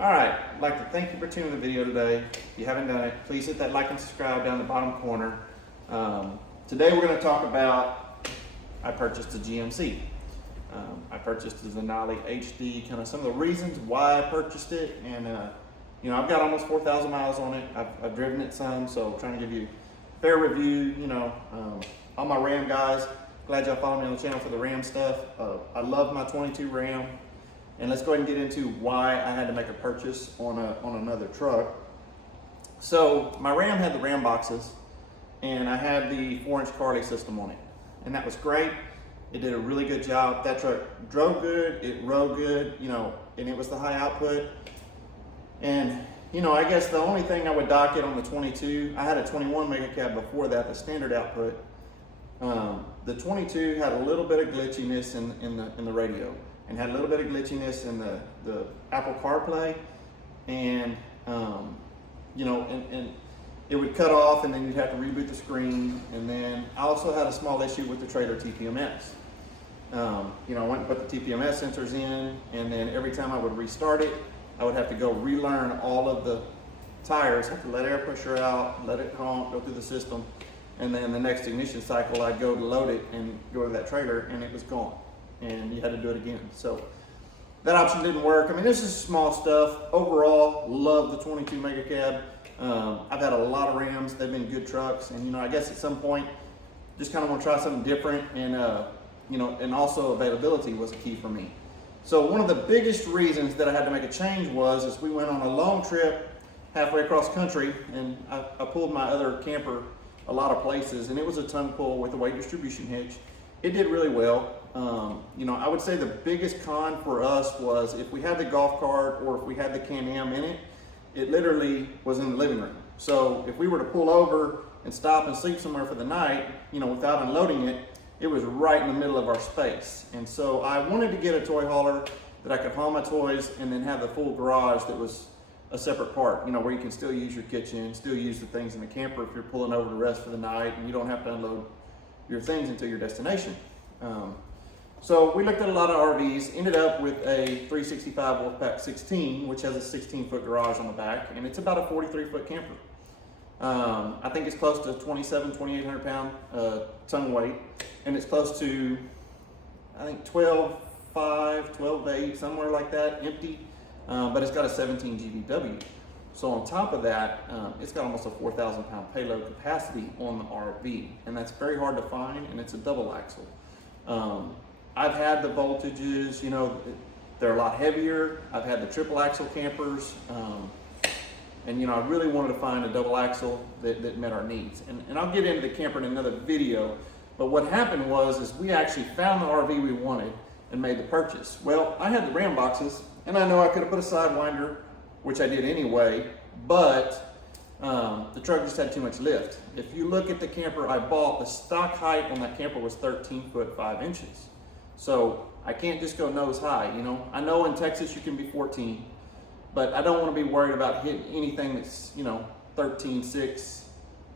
All right, I'd like to thank you for tuning the video today. If you haven't done it, please hit that like and subscribe down the bottom corner. Today we're going to talk about, I purchased a GMC. I purchased the Denali HD, kind of some of the reasons why I purchased it. And you know, I've got almost 4,000 miles on it. I've driven it some, so I'm trying to give you a fair review. You know, all my Ram guys, glad y'all follow me on the channel for the Ram stuff. I love my 22 Ram. And let's go ahead and get into why I had to make a purchase on another truck. So my Ram had the Ram boxes, and I had the 4-inch Carly system on it. And that was great. It did a really good job. That truck drove good, it rode good, you know, and it was the high output. And, you know, I guess the only thing I would dock it on the 22, I had a 21 mega cab before that, the standard output. The 22 had a little bit of glitchiness in the radio, and had a little bit of glitchiness in the Apple CarPlay, and you know, and it would cut off, and then you'd have to reboot the screen. And then I also had a small issue with the trailer TPMS. You know, I went and put the TPMS sensors in, and then every time I would restart it, I would have to go relearn all of the tires, have to let air pressure out, let it honk, go through the system, and then the next ignition cycle I'd go to load it and go to that trailer, and it was gone. And you had to do it again. So that option didn't work. I mean, this is small stuff. Overall, love the 22 mega cab. I've had a lot of Rams. They've been good trucks. And, you know, I guess at some point, just kind of want to try something different. And, you know, and also availability was a key for me. So one of the biggest reasons that I had to make a change was we went on a long trip halfway across country, and I pulled my other camper a lot of places, and it was a tongue pull with a weight distribution hitch. It did really well. You know, I would say the biggest con for us was if we had the golf cart or if we had the Can-Am in it, it literally was in the living room. So if we were to pull over and stop and sleep somewhere for the night, you know, without unloading it, it was right in the middle of our space. And so I wanted to get a toy hauler that I could haul my toys and then have the full garage that was a separate part, you know, where you can still use your kitchen, still use the things in the camper if you're pulling over to rest for the night, and you don't have to unload your things until your destination. So we looked at a lot of RVs, ended up with a 365 Wolfpack 16, which has a 16-foot garage on the back, and it's about a 43-foot camper. I think it's close to 2,800 pound tongue weight, and it's close to, I think 12.5, 12.8, somewhere like that, empty, but it's got a 17 GVW. So on top of that, it's got almost a 4,000 pound payload capacity on the RV, and that's very hard to find, and it's a double axle. I've had the voltages, you know, they're a lot heavier. I've had the triple axle campers, and you know, I really wanted to find a double axle that met our needs. And I'll get into the camper in another video, but what happened was we actually found the RV we wanted and made the purchase. Well, I had the Ram boxes, and I know I could have put a Sidewinder, which I did anyway, but the truck just had too much lift. If you look at the camper I bought, the stock height on that camper was 13 foot 5 inches. So I can't just go nose high, you know. I know in Texas you can be 14, but I don't want to be worried about hitting anything that's, you know, 13.6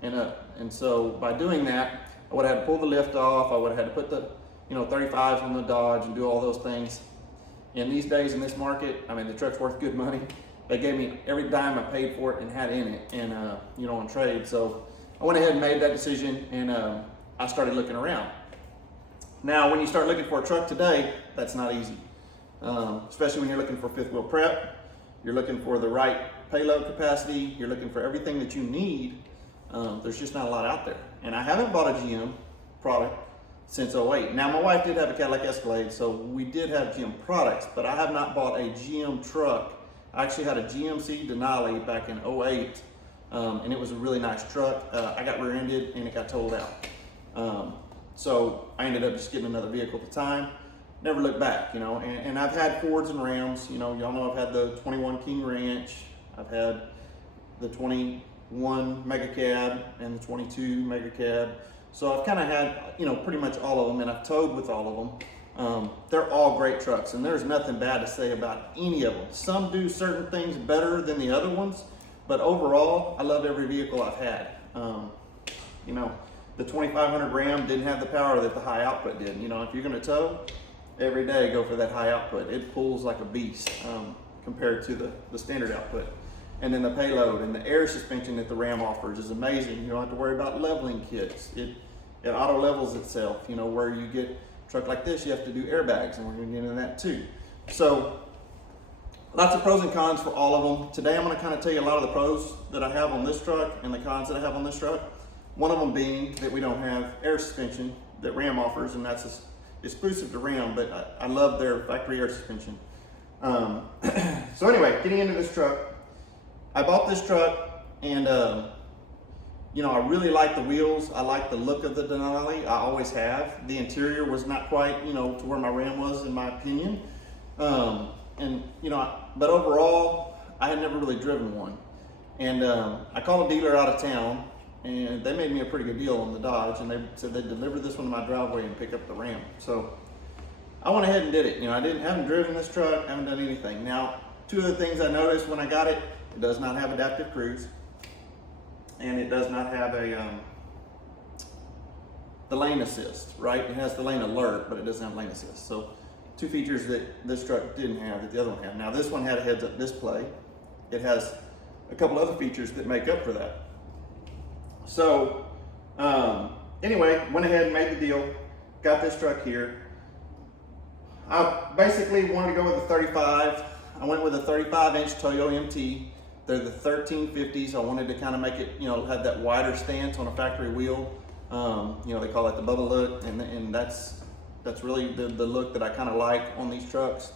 and up. And so by doing that, I would have had to pull the lift off. I would have had to put the, you know, 35s on the Dodge and do all those things. And these days in this market, I mean, the truck's worth good money. They gave me every dime I paid for it and had in it, and you know, on trade. So I went ahead and made that decision, and I started looking around. Now, when you start looking for a truck today, that's not easy, especially when you're looking for fifth wheel prep. You're looking for the right payload capacity. You're looking for everything that you need. There's just not a lot out there, and I haven't bought a GM product since '08. Now, my wife did have a Cadillac Escalade, so we did have GM products, but I have not bought a GM truck. I actually had a GMC Denali back in '08, and it was a really nice truck. I got rear-ended and it got totaled out. So I ended up just getting another vehicle at the time. Never looked back, you know, and I've had Fords and Rams. You know, y'all know I've had the 21 King Ranch. I've had the 21 Mega Cab and the 22 Mega Cab. So I've kind of had, you know, pretty much all of them, and I've towed with all of them. They're all great trucks, and there's nothing bad to say about any of them. Some do certain things better than the other ones, but overall, I love every vehicle I've had. You know, the 2500 Ram didn't have the power that the high output did. You know, if you're gonna tow, every day go for that high output. It pulls like a beast. compared to the standard output. And then the payload and the air suspension that the Ram offers is amazing. You don't have to worry about leveling kits. It auto levels itself. You know, where you get a truck like this, you have to do airbags, and we're going to get into that too. So lots of pros and cons for all of them. Today I'm going to kind of tell you a lot of the pros that I have on this truck and the cons that I have on this truck. One of them being that we don't have air suspension that Ram offers, and that's exclusive to Ram, but I love their factory air suspension. So anyway, getting into this truck, I bought this truck, and you know, I really like the wheels. I like the look of the Denali. I always have. The interior was not quite, you know, to where my Ram was, in my opinion. And you know, but overall, I had never really driven one. And I called a dealer out of town, and they made me a pretty good deal on the Dodge, and they said they'd deliver this one to my driveway and pick up the Ram. So I went ahead and did it. You know, haven't driven this truck, haven't done anything. Now, two of the things I noticed when I got it, it does not have adaptive cruise, and it does not have the lane assist, right? It has the lane alert, but it doesn't have lane assist. So two features that this truck didn't have that the other one had. Now this one had a heads-up display. It has a couple other features that make up for that. So anyway, went ahead and made the deal, got this truck here. I basically wanted to go with a 35. I went with a 35-inch Toyo MT. They're the 1350s. I wanted to kind of make it, you know, have that wider stance on a factory wheel. You know, they call it the bubble look, and that's really the look that I kind of like on these trucks.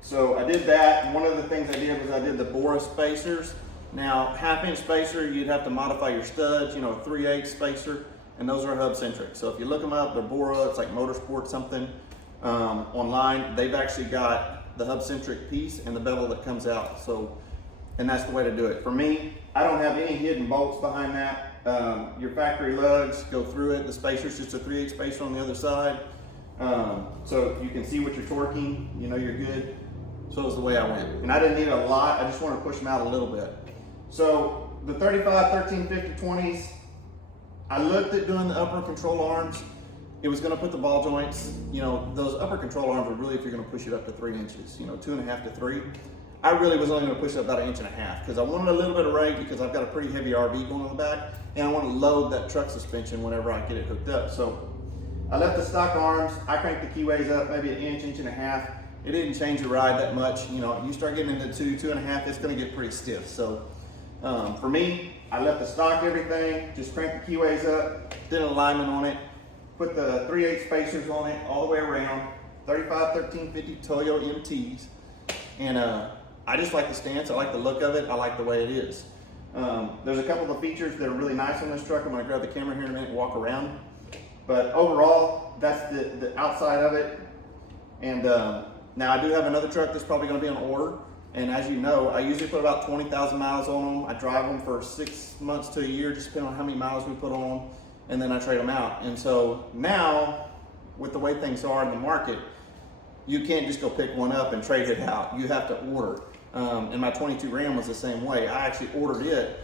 So I did that, and one of the things I did was I did the Bora spacers. Now, half-inch spacer, you'd have to modify your studs, you know, a 3/8 spacer, and those are hub-centric. So if you look them up, they're Bora, it's like Motorsport something. Online, they've actually got the hub-centric piece and the bevel that comes out. So, and that's the way to do it. For me, I don't have any hidden bolts behind that. Your factory lugs go through it. The spacer's just a 3/8 spacer on the other side. So you can see what you're torquing, you know you're good. So is the way I went. And I didn't need a lot, I just wanted to push them out a little bit. So the 35, 1350, 20s, I looked at doing the upper control arms. It was going to put the ball joints, you know, those upper control arms are really if you're going to push it up to 3 inches, you know, 2.5 to 3. I really was only going to push it up about 1.5 inches because I wanted a little bit of rake because I've got a pretty heavy RV going on the back, and I want to load that truck suspension whenever I get it hooked up. So I left the stock arms. I cranked the keyways up maybe 1 inch, 1.5 inches. It didn't change the ride that much. You know, you start getting into 2, 2.5, it's going to get pretty stiff. So for me, I left the stock everything, just cranked the keyways up, did an alignment on it, put the 3/8 spacers on it all the way around, 35, 1350 Toyo MTs, and I just like the stance, I like the look of it, I like the way it is. There's a couple of features that are really nice on this truck. I'm going to grab the camera here in a minute and walk around. But overall, that's the outside of it. And now I do have another truck that's probably going to be on order. And as you know, I usually put about 20,000 miles on them. I drive them for 6 months to a year, just depending on how many miles we put on them. And then I trade them out. And so now, with the way things are in the market, you can't just go pick one up and trade it out. You have to order. And my 22 Ram was the same way. I actually ordered it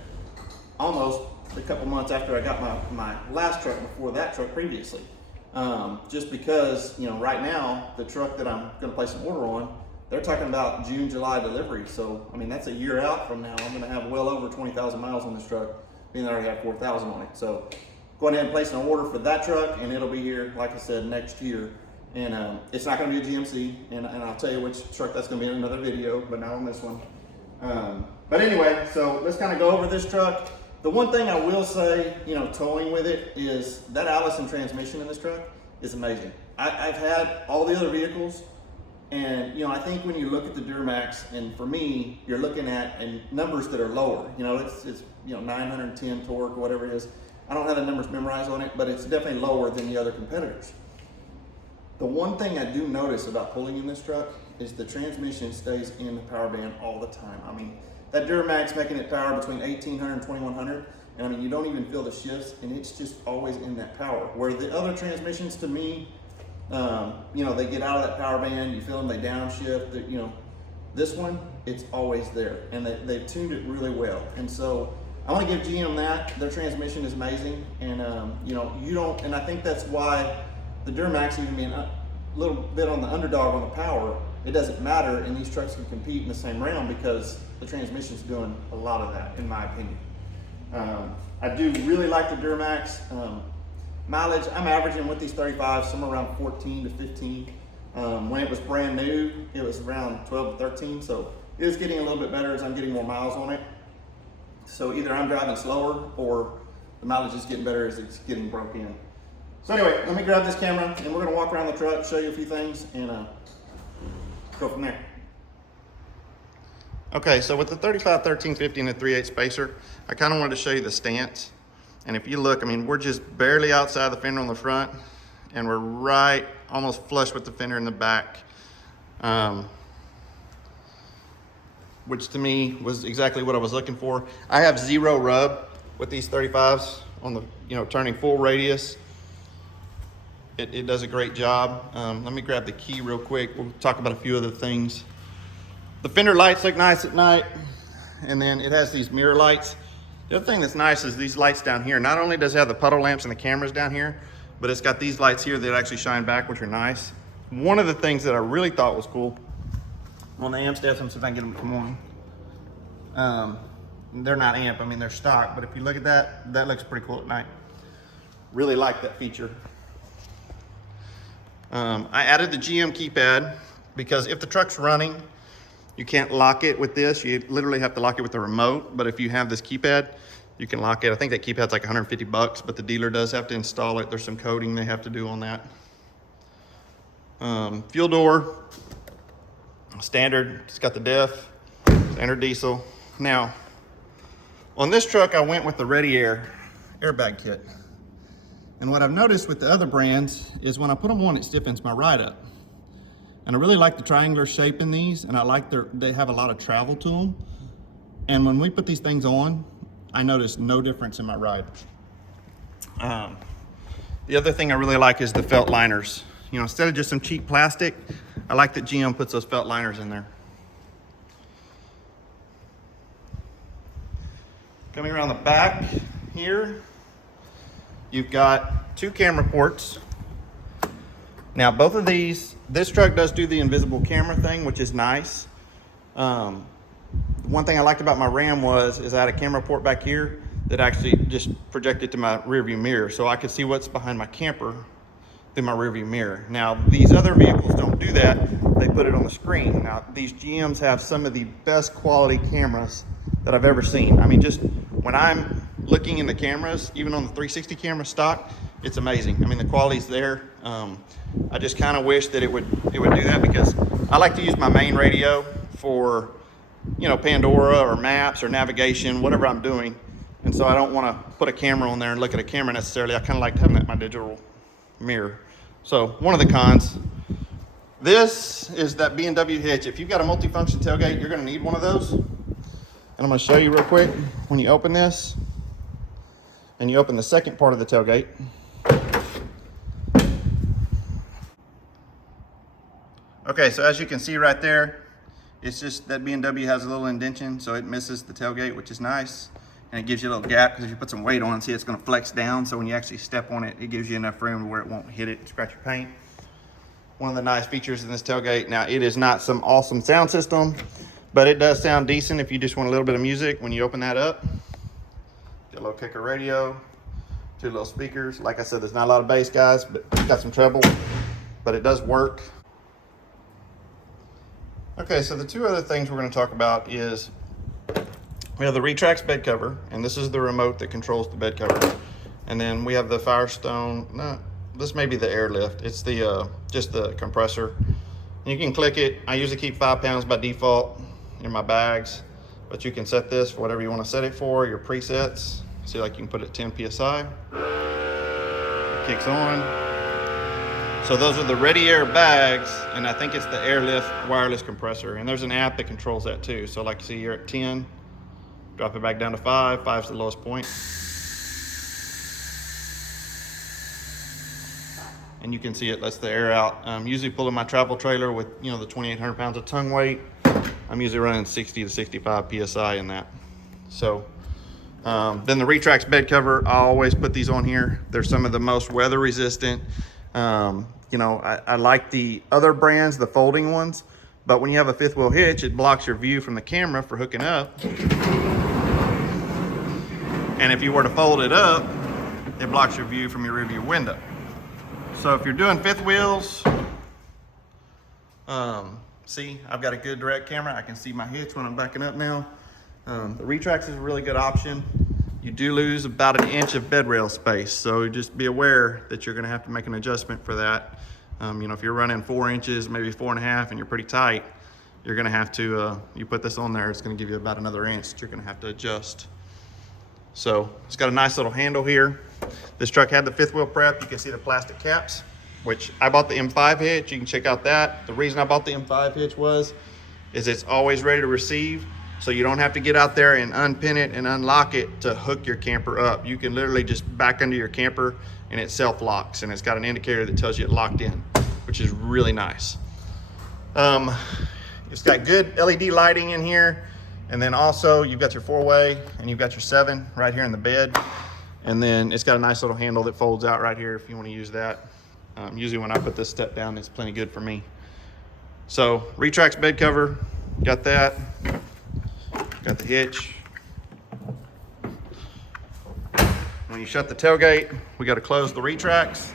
almost a couple months after I got my last truck before that truck previously. Just because, you know, right now, the truck that I'm going to place an order on, they're talking about June, July delivery. So, I mean, that's a year out from now. I'm going to have well over 20,000 miles on this truck, being that I already have 4,000 on it. So, go ahead and place an order for that truck, and it'll be here, like I said, next year. And it's not going to be a GMC, and I'll tell you which truck that's going to be in another video, but not on this one. But anyway, so let's kind of go over this truck. The one thing I will say, you know, towing with it is that Allison transmission in this truck is amazing. I've had all the other vehicles, and you know, I think when you look at the Duramax, and for me, you're looking at numbers that are lower. You know, it's you know 910 torque, whatever it is. I don't have the numbers memorized on it, but it's definitely lower than the other competitors. The one thing I do notice about pulling in this truck is the transmission stays in the power band all the time. I mean, that Duramax making it power between 1800 and 2100, and I mean, you don't even feel the shifts, and it's just always in that power. Where the other transmissions, to me, you know, they get out of that power band, you feel them, they downshift, you know. This one, it's always there, and they've tuned it really well. And so I want to give GM that. Their transmission is amazing, and you know, you don't, and I think that's why the Duramax, even being a little bit on the underdog on the power, it doesn't matter, and these trucks can compete in the same realm because the transmission's doing a lot of that, in my opinion. I do really like the Duramax. Mileage, I'm averaging with these 35s somewhere around 14 to 15. When it was brand new, it was around 12 to 13, so it is getting a little bit better as I'm getting more miles on it. So either I'm driving slower or the mileage is getting better as it's getting broke in. So anyway, let me grab this camera and we're gonna walk around the truck, show you a few things, and go from there. Okay, so with the 35, 13, 50, and the 3/8 spacer, I kind of wanted to show you the stance. And if you look, I mean, we're just barely outside the fender on the front, and we're right, almost flush with the fender in the back. Which to me was exactly what I was looking for. I have zero rub with these 35s on the, turning full radius. It does a great job. Let me grab the key real quick. We'll talk about a few other things. The fender lights look nice at night, and then it has these mirror lights. The other thing that's nice is these lights down here. Not only does it have the puddle lamps and the cameras down here, but it's got these lights here that actually shine back, which are nice. One of the things that I really thought was cool on the amp steps, let me see if I can get them to come on. They're not amp, I mean they're stock, but if you look at that, that looks pretty cool at night. Really like that feature. I added the GM keypad because if the truck's running, you can't lock it with this. You literally have to lock it with the remote, but if you have this keypad, you can lock it. I think that keypad's like 150 bucks, but the dealer does have to install it. There's some coding they have to do on that. Fuel door, standard, it's got the def, standard diesel. Now, on this truck, I went with the Ready Air airbag kit. And what I've noticed with the other brands is when I put them on, it stiffens my ride up. And I really like the triangular shape in these, and I like they have a lot of travel to them. And when we put these things on, I noticed no difference in my ride. The other thing I really like is the felt liners. Instead of just some cheap plastic, I like that GM puts those felt liners in there. Coming around the back here, you've got two camera ports. Now both of these, this truck does do the invisible camera thing, which is nice. One thing I liked about my Ram is I had a camera port back here that actually just projected to my rear view mirror, so I could see what's behind my camper through my rear view mirror. Now these other vehicles don't do that, they put it on the screen. Now these GMs have some of the best quality cameras that I've ever seen. I mean, just when I'm looking in the cameras, even on the 360 camera stock, it's amazing. I mean, the quality's there. I just kind of wish that it would do that, because I like to use my main radio for, Pandora or maps or navigation, whatever I'm doing. And so I don't want to put a camera on there and look at a camera necessarily. I kind of like having that in my digital mirror. So one of the cons, this is that B&W hitch. If you've got a multifunction tailgate, you're going to need one of those. And I'm going to show you real quick. When you open this and you open the second part of the tailgate, okay, so as you can see right there, it's just that B&W has a little indentation, so it misses the tailgate, which is nice. And it gives you a little gap, because if you put some weight on it, see, it's going to flex down, so when you actually step on it, it gives you enough room where it won't hit it and scratch your paint. One of the nice features in this tailgate, now it is not some awesome sound system, but it does sound decent if you just want a little bit of music. When you open that up, get a little kicker radio, two little speakers. Like I said, there's not a lot of bass, guys, but it's got some treble, but it does work. Okay, so the two other things we're going to talk about is we have the Retracts bed cover, and this is the remote that controls the bed cover. And then we have the Firestone, no, this may be the airlift. It's the just the compressor. And you can click it. I usually keep 5 pounds by default in my bags, but you can set this for whatever you want to set it for, your presets. See, like you can put it 10 PSI. It kicks on. So those are the Ready Air bags, and I think it's the airlift wireless compressor. And there's an app that controls that too. So like you see, you're at 10, drop it back down to 5. 5's the lowest point. And you can see it lets the air out. I'm usually pulling my travel trailer with, the 2,800 pounds of tongue weight. I'm usually running 60 to 65 PSI in that. So then the Retracts bed cover, I always put these on here. They're some of the most weather resistant. I like the other brands, the folding ones, But when you have a fifth wheel hitch, it blocks your view from the camera for hooking up. And if you were to fold it up, it blocks your view from your rear view window. So if you're doing fifth wheels, see, I've got a good direct camera. I can see my hitch when I'm backing up now. The Retracts is a really good option. You do lose about an inch of bed rail space, so just be aware that you're gonna have to make an adjustment for that. You know, if you're running 4 inches, maybe 4.5, and you're pretty tight, you're gonna have to, you put this on there, it's gonna give you about another inch that you're gonna have to adjust. So it's got a nice little handle here. This truck had the fifth wheel prep. You can see the plastic caps, which I bought the M5 hitch. You can check out that. The reason I bought the M5 hitch is it's always ready to receive. So you don't have to get out there and unpin it and unlock it to hook your camper up. You can literally just back under your camper and it self-locks, and it's got an indicator that tells you it locked in, which is really nice. It's got good LED lighting in here. And then also you've got your 4-way and you've got your 7 right here in the bed. And then it's got a nice little handle that folds out right here if you want to use that. Usually when I put this step down, it's plenty good for me. So Retracts bed cover, got that. Got the hitch. When you shut the tailgate, we got to close the Retracts.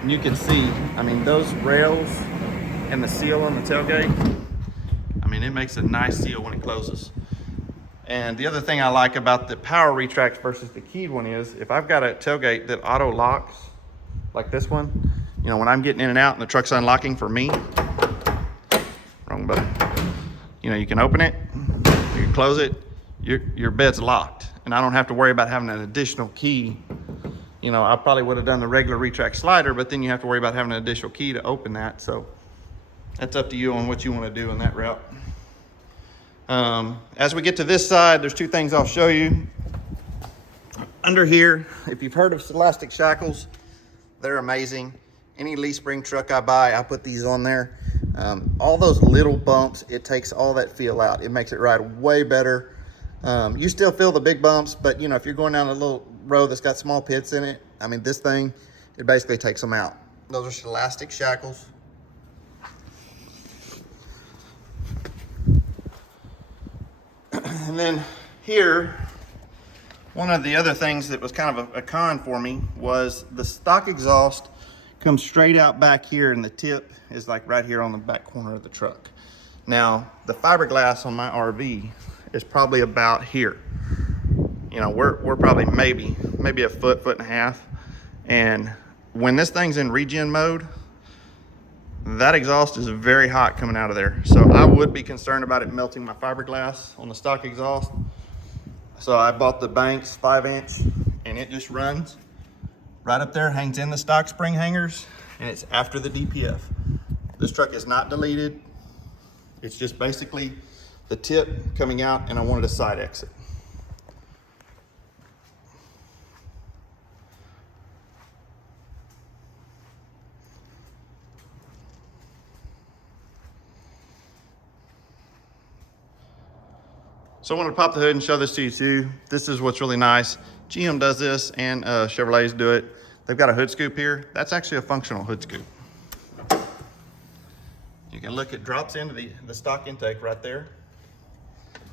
And you can see, I mean, those rails and the seal on the tailgate, I mean, it makes a nice seal when it closes. And the other thing I like about the power Retracts versus the keyed one is, if I've got a tailgate that auto locks, like this one, you know, when I'm getting in and out and the truck's unlocking for me, wrong button. You know, you can open it, you can close it, your bed's locked. And I don't have to worry about having an additional key. You know, I probably would have done the regular Retract slider, but then you have to worry about having an additional key to open that. So that's up to you on what you want to do in that route. As we get to this side, there's 2 things I'll show you. Under here, if you've heard of Scholastic Shackles, they're amazing. Any leaf spring truck I buy, I put these on there. All those little bumps, it takes all that feel out. It makes it ride way better. You still feel the big bumps, but you know, if you're going down a little road that's got small pits in it, I mean, this thing, it basically takes them out. Those are Scholastic Shackles. And then here, one of the other things that was kind of a con for me was the stock exhaust comes straight out back here, and the tip is like right here on the back corner of the truck. Now, the fiberglass on my RV is probably about here. You know, we're probably maybe a foot and a half. And when this thing's in regen mode, that exhaust is very hot coming out of there. So I would be concerned about it melting my fiberglass on the stock exhaust. So I bought the Banks 5-inch, and it just runs right up there, hangs in the stock spring hangers, and it's after the DPF. This truck is not deleted. It's just basically the tip coming out, and I wanted a side exit. So I wanted to pop the hood and show this to you too. This is what's really nice. GM does this, and Chevrolets do it. They've got a hood scoop here. That's actually a functional hood scoop. You can look, it drops into the stock intake right there.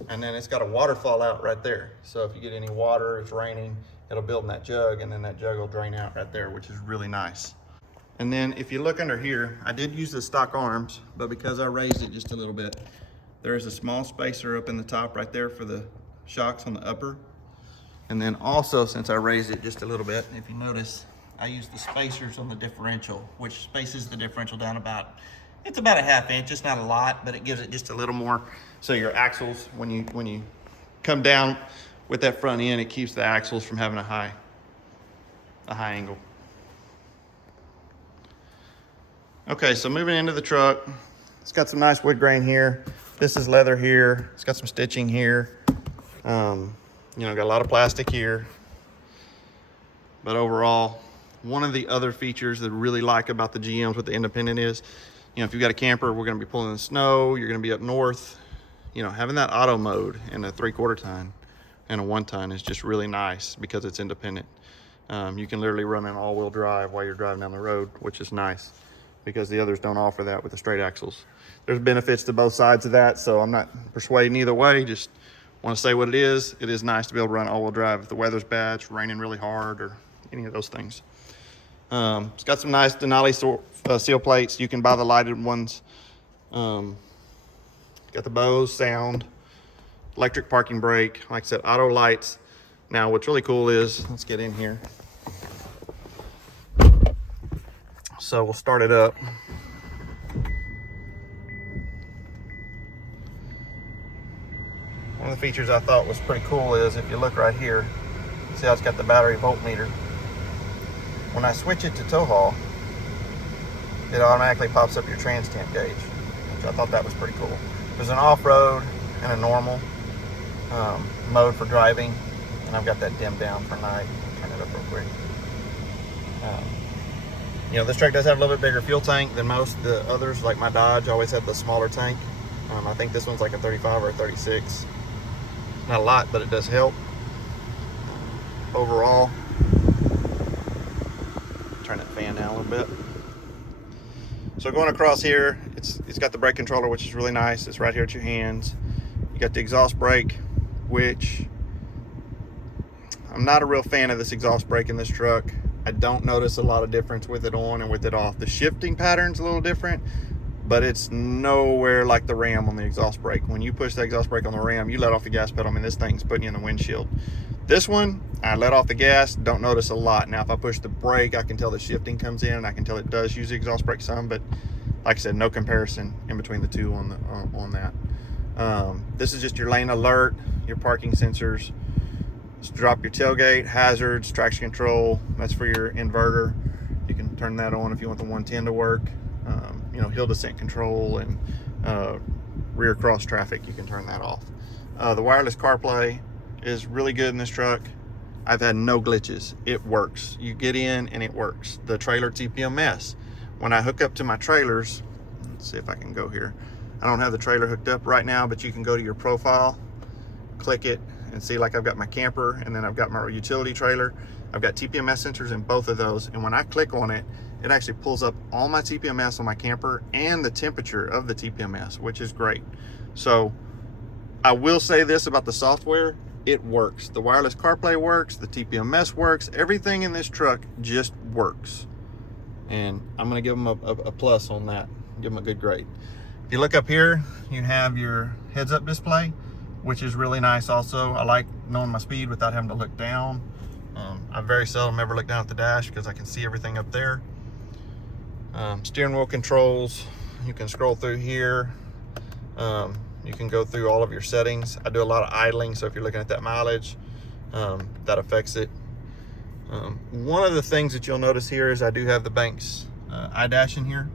And then it's got a waterfall out right there. So if you get any water, it's raining, it'll build in that jug, and then that jug will drain out right there, which is really nice. And then if you look under here, I did use the stock arms, but because I raised it just a little bit, there's a small spacer up in the top right there for the shocks on the upper. And then also, since I raised it just a little bit, if you notice, I used the spacers on the differential, which spaces the differential down it's about a ½ inch. It's not a lot, but it gives it just a little more. So your axles, when you come down with that front end, it keeps the axles from having a high angle. Okay, so moving into the truck, it's got some nice wood grain here. This is leather here. It's got some stitching here. You know, got a lot of plastic here. But overall, one of the other features that I really like about the GMs with the independent is, you know, if you've got a camper, we're gonna be pulling in the snow, you're gonna be up north, you know, having that auto mode in a 3/4 ton and a 1 ton is just really nice because it's independent. You can literally run an all-wheel drive while you're driving down the road, which is nice because the others don't offer that with the straight axles. There's benefits to both sides of that, so I'm not persuading either way. Just want to say what it is. It is nice to be able to run all-wheel drive if the weather's bad, it's raining really hard, or any of those things. It's got some nice Denali seal plates. You can buy the lighted ones. Got the Bose sound, electric parking brake, like I said, auto lights. Now what's really cool is, let's get in here. So we'll start it up. One of the features I thought was pretty cool is if you look right here, see how it's got the battery voltmeter. When I switch it to tow haul, it automatically pops up your trans temp gauge, which I thought that was pretty cool. There's an off-road and a normal mode for driving, and I've got that dimmed down for night. Turn it up real quick. You know, this truck does have a little bit bigger fuel tank than most of the others. Like my Dodge always had the smaller tank. I think this one's like a 35 or a 36. Not a lot, but it does help. Overall, turn that fan down a little bit. So going across here, it's got the brake controller, which is really nice. It's right here at your hands. You got the exhaust brake, which I'm not a real fan of this exhaust brake in this truck. I don't notice a lot of difference with it on and with it off. The shifting pattern's a little different, but it's nowhere like the ram on the exhaust brake. When you push the exhaust brake on the ram, you let off the gas pedal. I mean, this thing's putting you in the windshield. This one, I let off the gas, don't notice a lot. Now, if I push the brake, I can tell the shifting comes in, and I can tell it does use the exhaust brake some, but like I said, no comparison in between the two on that. This is just your lane alert, your parking sensors. Drop your tailgate, hazards, traction control. That's for your inverter. You can turn that on if you want the 110 to work. You know, hill descent control and rear cross traffic, you can turn that off. The wireless CarPlay is really good in this truck. I've had no glitches. It works. You get in and it works. The trailer TPMS. When I hook up to my trailers, let's see if I can go here. I don't have the trailer hooked up right now, but you can go to your profile, click it, and see, like, I've got my camper and then I've got my utility trailer. I've got TPMS sensors in both of those, and when I click on it, it actually pulls up all my TPMS on my camper and the temperature of the TPMS, which is great. So I will say this about the software, it works. The wireless CarPlay works, the TPMS works, everything in this truck just works. And I'm gonna give them a plus on that, give them a good grade. If you look up here, you have your heads-up display, which is really nice also. I like knowing my speed without having to look down. I very seldom ever look down at the dash because I can see everything up there. Steering wheel controls, you can scroll through here. You can go through all of your settings. I do a lot of idling, so if you're looking at that mileage, that affects it. One of the things that you'll notice here is I do have the Banks iDash in here.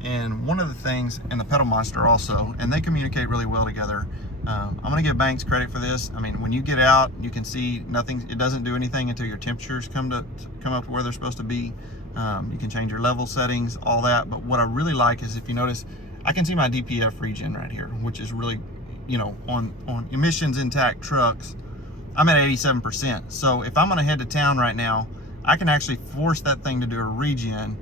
And one of the things, and the Pedal Monster also, and they communicate really well together. I'm gonna give Banks credit for this. I mean, when you get out, you can see nothing, it doesn't do anything until your temperatures come up to where they're supposed to be. You can change your level settings, all that. But what I really like is, if you notice, I can see my DPF regen right here, which is really, you know, on emissions intact trucks, I'm at 87%. So if I'm gonna head to town right now, I can actually force that thing to do a regen,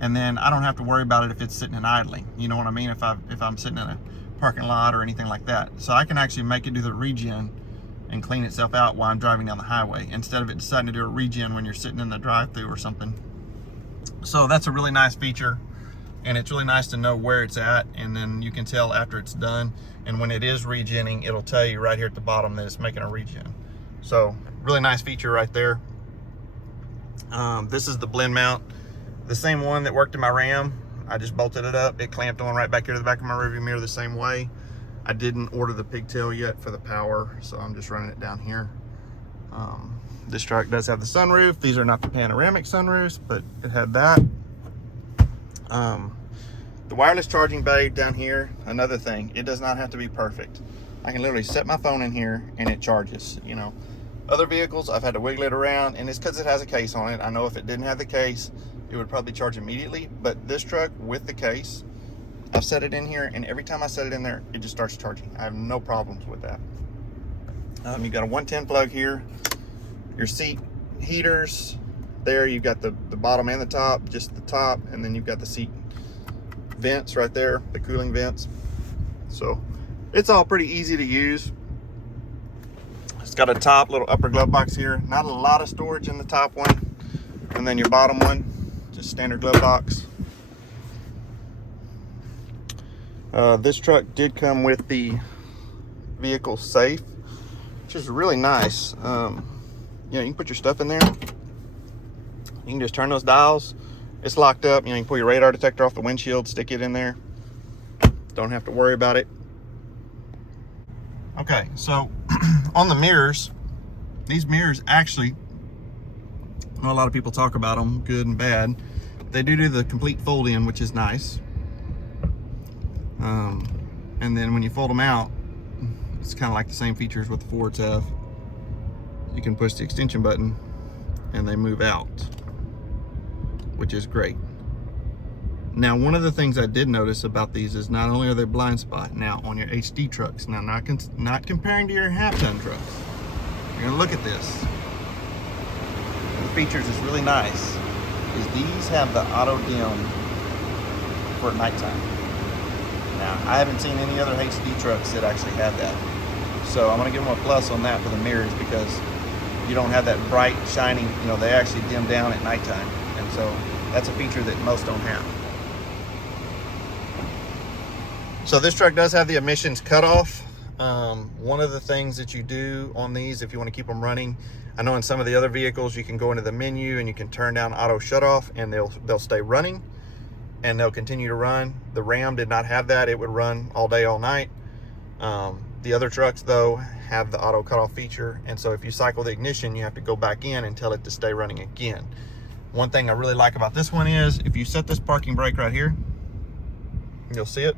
and then I don't have to worry about it if it's sitting and idling. You know what I mean? If I'm sitting in a parking lot or anything like that. So I can actually make it do the regen and clean itself out while I'm driving down the highway, instead of it deciding to do a regen when you're sitting in the drive-thru or something. So that's a really nice feature, and it's really nice to know where it's at, and then you can tell after it's done. And when it is regenning, it'll tell you right here at the bottom that it's making a regen. So really nice feature right there. This is the blend mount, the same one that worked in my Ram. I just bolted it up. It clamped on right back here to the back of my rearview mirror the same way. I didn't order the pigtail yet for the power, so I'm just running it down here. This truck does have the sunroof. These are not the panoramic sunroofs, but it had that. The wireless charging bay down here, another thing, it does not have to be perfect. I can literally set my phone in here and it charges, you know. Other vehicles, I've had to wiggle it around, and it's because it has a case on it. I know if it didn't have the case, it would probably charge immediately, but this truck with the case, I've set it in here, and every time I set it in there, it just starts charging. I have no problems with that. You got a 110 plug here. Your seat heaters there. You've got the bottom and the top, just the top, and then you've got the seat vents right there, the cooling vents. So it's all pretty easy to use. It's got a top little upper glove box here. Not a lot of storage in the top one. And then your bottom one, just standard glove box. This truck did come with the vehicle safe, which is really nice. You know, you can put your stuff in there. You can just turn those dials. It's locked up. You know, you can pull your radar detector off the windshield, stick it in there. Don't have to worry about it. Okay, so on the mirrors, these mirrors actually, well, a lot of people talk about them, good and bad. They do the complete fold in, which is nice. And then when you fold them out, it's kind of like the same features what the Fords have. You can push the extension button and they move out, which is great. Now, one of the things I did notice about these is not only are they blind spot now on your HD trucks, now not comparing to your half-ton trucks. You're gonna look at this. The features is really nice. Is these have the auto dim for nighttime. Now, I haven't seen any other HD trucks that actually have that. So I'm gonna give them a plus on that for the mirrors, because you don't have that bright, shining, you know, they actually dim down at nighttime. And so that's a feature that most don't have. So this truck does have the emissions cutoff. One of the things that you do on these, if you want to keep them running, I know in some of the other vehicles you can go into the menu and you can turn down auto shutoff and they'll stay running and they'll continue to run. The Ram did not have that. It would run all day, all night. The other trucks though have the auto cutoff feature, and so if you cycle the ignition, you have to go back in and tell it to stay running again. One thing I really like about this one is if you set this parking brake right here, you'll see it.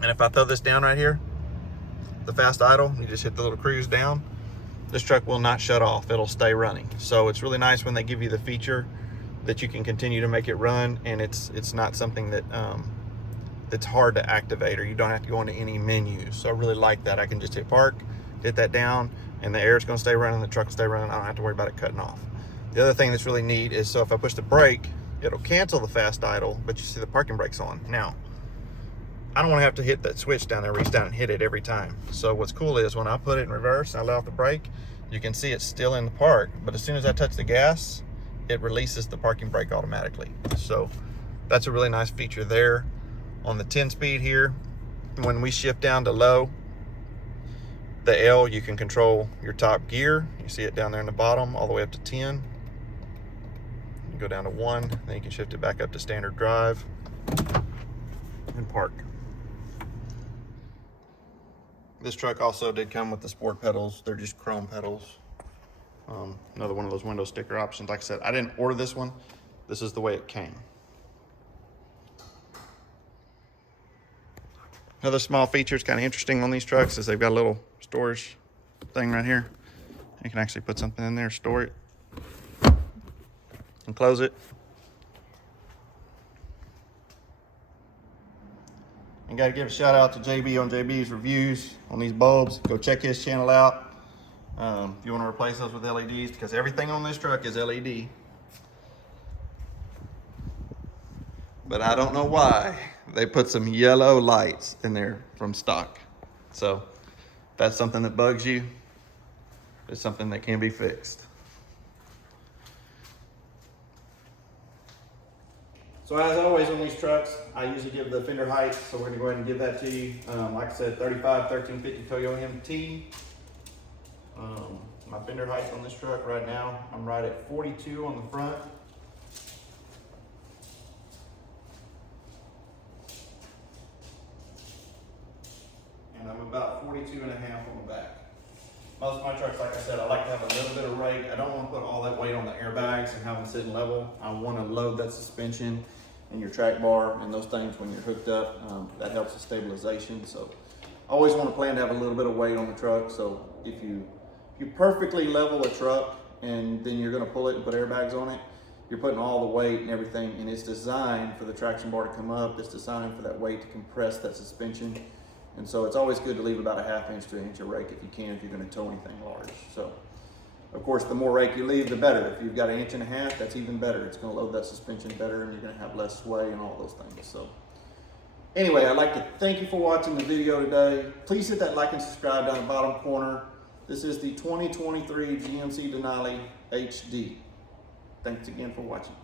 And if I throw this down right here, the fast idle, you just hit the little cruise down, this truck will not shut off. It'll stay running. So it's really nice when they give you the feature that you can continue to make it run, and it's not something that that's hard to activate, or you don't have to go into any menus. So I really like that. I can just hit park, hit that down, and the air is gonna stay running, the truck will stay running. I don't have to worry about it cutting off. The other thing that's really neat is, so if I push the brake, it'll cancel the fast idle, but you see the parking brake's on. Now, I don't want to have to hit that switch down there, reach down and hit it every time. So what's cool is when I put it in reverse and I let off the brake, you can see it's still in the park, but as soon as I touch the gas, it releases the parking brake automatically. So that's a really nice feature there. On the 10-speed here, when we shift down to low, the L, you can control your top gear. You see it down there in the bottom, all the way up to 10. You go down to 1, then you can shift it back up to standard drive and park. This truck also did come with the sport pedals. They're just chrome pedals. Another one of those window sticker options. Like I said, I didn't order this one. This is the way it came. Another small feature that's kind of interesting on these trucks is they've got a little storage thing right here. You can actually put something in there, store it, and close it. I got to give a shout out to JB on JB's reviews on these bulbs. Go check his channel out if you want to replace those with LEDs, because everything on this truck is LED. But I don't know why they put some yellow lights in there from stock. So if that's something that bugs you, it's something that can be fixed. So as always on these trucks, I usually give the Fender Heights, so we're gonna go ahead and give that to you. Like I said, 35 1350 Toyo MT. My Fender Heights on this truck right now, I'm right at 42 on the front. And I'm about 42 and a half on the back. Most of my trucks, like I said, I like to have a little bit of weight. I don't want to put all that weight on the airbags and have them sitting level. I want to load that suspension and your track bar and those things when you're hooked up. That helps with stabilization. So I always want to plan to have a little bit of weight on the truck. So if you perfectly level a truck and then you're going to pull it and put airbags on it, you're putting all the weight and everything, and it's designed for the traction bar to come up. It's designed for that weight to compress that suspension. And so it's always good to leave about a 1/2 inch to 1 inch of rake if you can, if you're going to tow anything large. So Of course, the more rake you leave, the better. If you've got 1.5 inches, that's even better. It's going to load that suspension better, and you're going to have less sway and all those things. So anyway, I'd like to thank you for watching the video today. Please hit that like and subscribe down the bottom corner. This is the 2023 GMC Denali HD. Thanks again for watching.